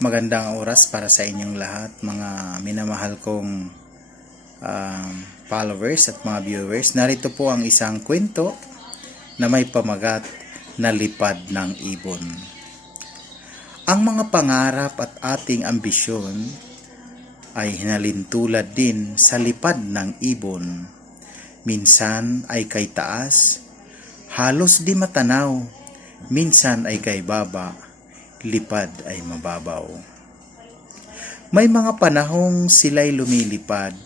Magandang oras para sa inyong lahat, mga minamahal kong um, followers at mga viewers. Narito po ang isang kwento na may pamagat na lipad ng ibon. Ang mga pangarap at ating ambisyon ay hinalintulad din sa lipad ng ibon. Minsan ay kay taas, halos di matanaw, minsan ay kay baba, lipad ay mababaw. May mga panahong sila'y lumilipad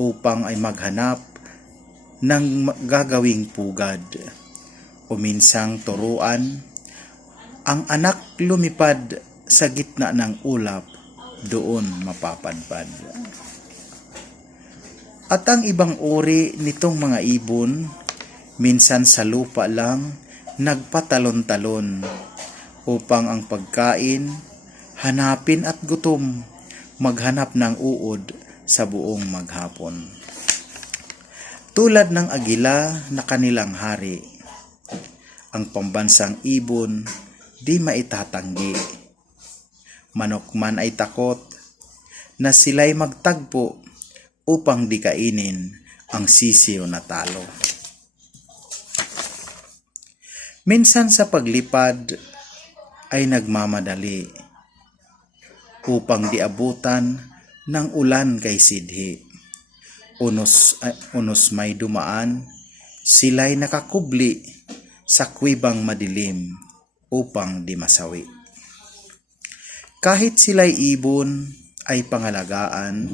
upang ay maghanap ng gagawing pugad o minsang turuan ang anak lumipad sa gitna ng ulap doon mapapadpad. At ang ibang uri nitong mga ibon minsan sa lupa lang nagpatalon-talon upang ang pagkain hanapin at gutom maghanap ng uod sa buong maghapon. Tulad ng agila na kanilang hari, ang pambansang ibon di maitatanggi. Manok man ay takot na sila'y magtagpo upang di kainin ang sisiyo na talo. Minsan sa paglipad ay nagmamadali upang diabutan ng ulan kay Sidhi. Unos, ay, unos may dumaan, sila'y nakakubli sa kwibang madilim upang di masawi. Kahit sila'y ibon ay pangalagaan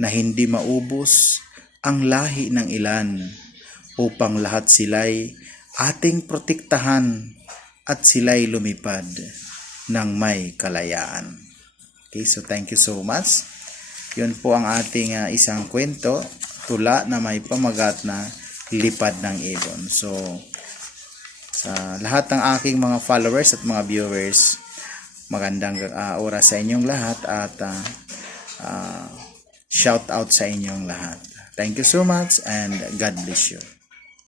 na hindi maubos ang lahi ng ilan upang lahat sila'y ating protektahan at sila'y lumipad ng may kalayaan. Okay, so thank you so much. Yun po ang ating ah, isang kwento, tula na may pamagat na lipad ng ibon. So, sa lahat ng aking mga followers at mga viewers, magandang ah, oras sa inyong lahat at ah, ah, shout out sa inyong lahat. Thank you so much and God bless you.